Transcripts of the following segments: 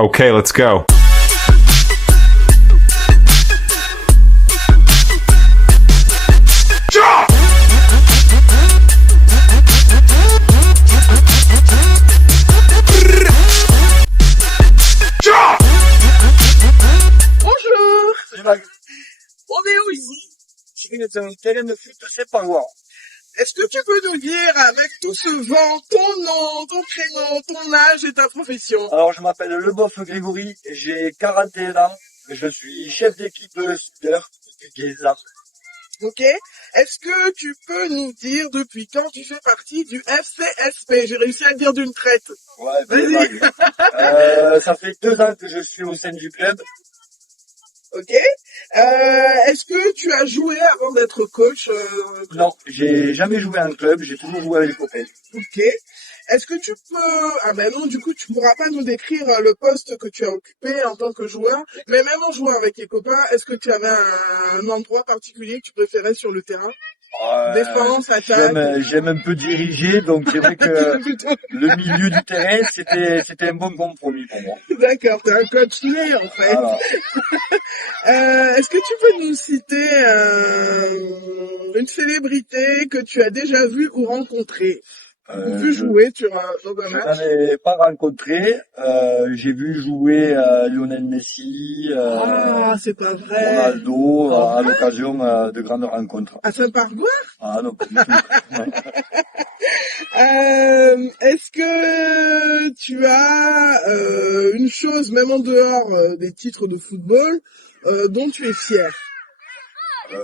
Okay, let's go. Bonjour, C'est Max. on est où ici? Je suis dans un terrain de foot, c'est pas loin. Est-ce que tu peux nous dire, avec tout ce vent, ton nom, ton prénom, ton âge et ta profession? Alors, je m'appelle Leboeuf Grégory, j'ai 41 ans, je suis chef d'équipe leader depuis 10 ans. Ok. Est-ce que tu peux nous dire depuis quand tu fais partie du FCSP? J'ai réussi à le dire d'une traite. Ouais, Vas-y. ça fait 2 ans que je suis au sein du club. Ok. Est-ce que tu as joué avant d'être coach? Non, j'ai jamais joué en club, j'ai toujours joué avec les copains. Ok. Est-ce que tu peux... Ah ben non, du coup, tu pourras pas nous décrire le poste que tu as occupé en tant que joueur, mais même en jouant avec tes copains, est-ce que tu avais un endroit particulier que tu préférais sur le terrain? Défense, attaque. J'aime un peu diriger, donc c'est vrai que Plutôt. le milieu du terrain, c'était un bon compromis pour moi. D'accord, t'es un coach né en fait. Voilà. Est-ce que tu peux nous citer une célébrité que tu as déjà vue ou rencontrée? Vu jouer dans un Je match? n'en ai pas rencontré. J'ai vu jouer Lionel Messi, Ah, c'est pas vrai. Ronaldo à l'occasion de grandes rencontres. À Saint-Pargois? Ah non, pas du tout. Ouais. Est-ce que tu as une chose, même en dehors des titres de football, dont tu es fier?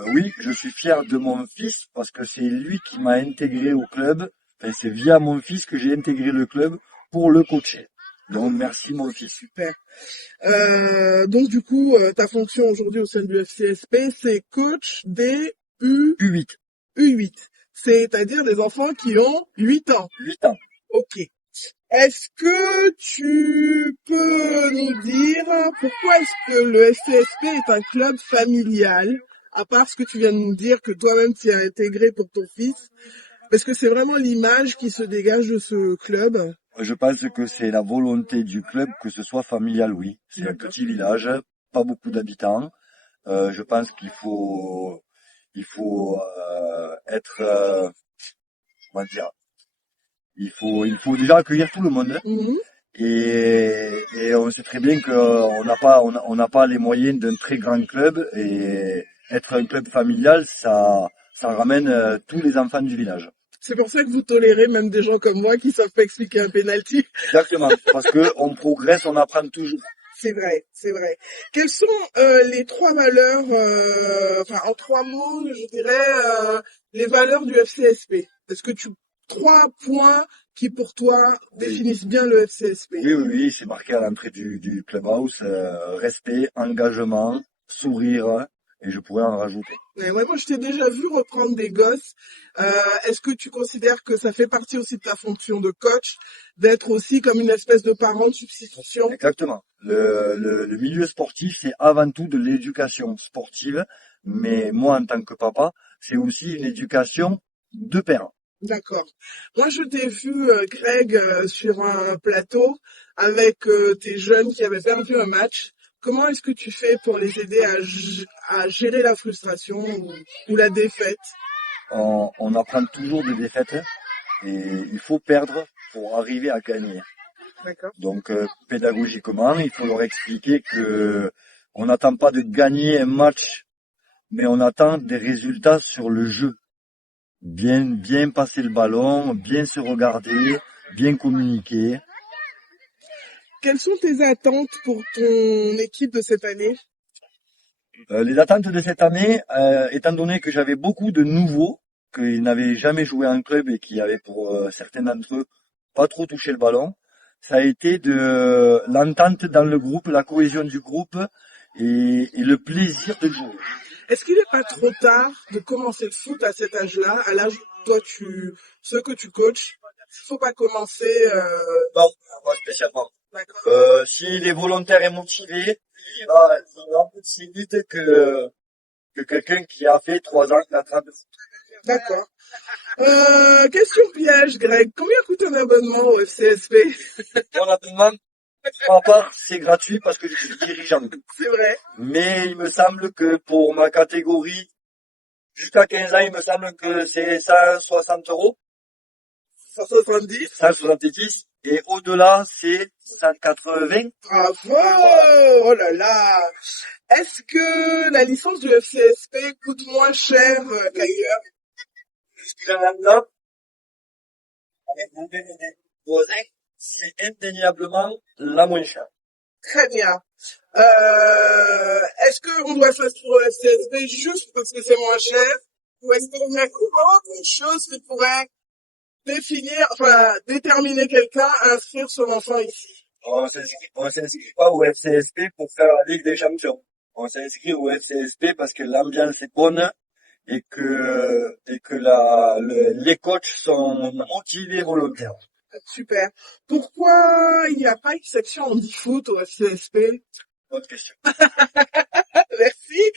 Oui, je suis fier de mon fils parce que c'est lui qui m'a intégré au club. Enfin, c'est via mon fils que j'ai intégré le club pour le coacher. Donc merci mon fils. Super. Donc du coup, ta fonction aujourd'hui au sein du FCSP, c'est coach des U8, U8, c'est-à-dire des enfants qui ont 8 ans. 8 ans. Ok. Est-ce que tu peux nous dire pourquoi est-ce que le FCSP est un club familial, à part ce que tu viens de nous dire que toi-même tu as intégré pour ton fils? Parce que c'est vraiment l'image qui se dégage de ce club. Je pense que c'est la volonté du club que ce soit familial, oui. C'est un petit village, pas beaucoup d'habitants. Je pense qu'il faut être, comment dire, il faut déjà accueillir tout le monde. Mhm. Et on sait très bien qu'on n'a pas les moyens d'un très grand club, et être un club familial, ça ramène tous les enfants du village. C'est pour ça que vous tolérez même des gens comme moi qui savent pas expliquer un penalty. Exactement, parce que on progresse, on apprend toujours. C'est vrai, c'est vrai. Quelles sont les 3 valeurs, enfin en 3 mots, je dirais, les valeurs du FCSP? Est-ce que 3 points qui pour toi définissent bien le FCSP? Oui, c'est marqué à l'entrée du clubhouse, respect, engagement, sourire, et je pourrais en rajouter. Mais ouais, moi je t'ai déjà vu reprendre des gosses. Est-ce que tu considères que ça fait partie aussi de ta fonction de coach, d'être aussi comme une espèce de parent de substitution? Exactement. Le milieu sportif, c'est avant tout de l'éducation sportive, mais moi, en tant que papa, c'est aussi une éducation de père. D'accord. Moi, je t'ai vu, Greg, sur un plateau avec tes jeunes qui avaient perdu un match. Comment est-ce que tu fais pour les aider à gérer la frustration ou la défaite? On apprend toujours des défaites, et il faut perdre pour arriver à gagner. D'accord. Donc, pédagogiquement, il faut leur expliquer que on n'attend pas de gagner un match, mais on attend des résultats sur le jeu. Bien passer le ballon, bien se regarder, bien communiquer. Quelles sont tes attentes pour ton équipe de cette année? Les attentes de cette année, étant donné que j'avais beaucoup de nouveaux, qui n'avaient jamais joué en club et qui avaient pour certains d'entre eux pas trop touché le ballon, ça a été de l'entente dans le groupe, la cohésion du groupe et le plaisir de jouer. Est-ce qu'il n'est pas trop tard de commencer le foot à cet âge-là, à l'âge où toi ceux que tu coaches, il faut pas commencer, Non, pas spécialement. d'accord. S'il est volontaire et motivé, il va un peu plus vite que quelqu'un qui a fait 3 ans, 4 ans de foot. D'accord. Question piège, Greg. Combien coûte un abonnement au FCSP? Mon abonnement, Pour ma part, c'est gratuit parce que je suis dirigeant. C'est vrai. Mais il me semble que pour ma catégorie, jusqu'à 15 ans, il me semble que c'est 160 euros, 170. 170. Et au-delà, c'est 180. Bravo! Oh là là! Est-ce que la licence du FCSP coûte moins cher qu'ailleurs? Là, avec mon DVD voisin, c'est indéniablement la moins chère. Très bien. Est-ce qu'on doit s'inscrire au FCSP juste parce que c'est moins cher? Ou est-ce qu'il y a autre chose qui pourrait déterminer quelqu'un à inscrire son enfant ici? On s'inscrit pas au FCSP pour faire la Ligue des Champions. On s'inscrit au FCSP parce que l'ambiance est bonne et que les coachs sont motivés volontaires. Super. Pourquoi il n'y a pas une section handi-foot au FCSP? Bonne question. Merci.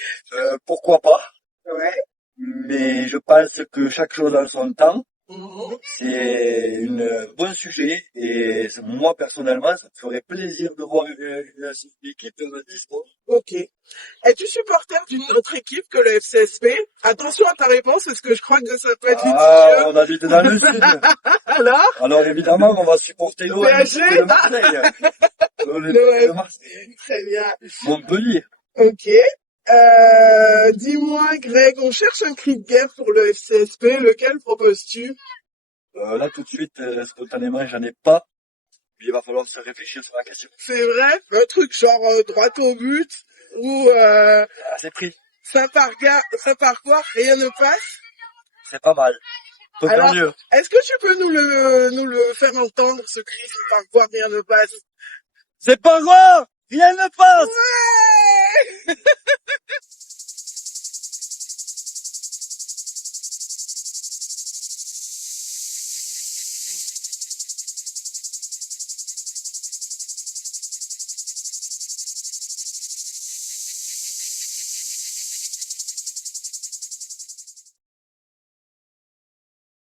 Pourquoi pas? Ouais. Mais je pense que chaque chose a son temps. Mhm. C'est un bon sujet et moi personnellement, ça me ferait plaisir de voir une équipe de notre dispo. Ok. Es-tu supporter d'une autre équipe que le FCSP? Attention à ta réponse, parce que je crois que ça peut être litigieux. On habite dans le sud. Alors évidemment, on va supporter l'OM PSG? et le Marseille. Le Marseille. Très bien. Montpellier. Ok. Dis-moi, Greg, on cherche un cri de guerre pour le FCSP. Lequel proposes-tu? Là tout de suite, spontanément, j'en ai pas. Il va falloir se réfléchir sur la question. C'est vrai? Un truc genre droit au but ou Ah, c'est pris. Saint-Pargois, rien ne passe? C'est pas mal. Peut faire Alors, mieux. est-ce que tu peux nous le faire entendre, ce cri Saint-Pargois, rien ne passe? C'est pas grave! Rien ne passe! Ouais!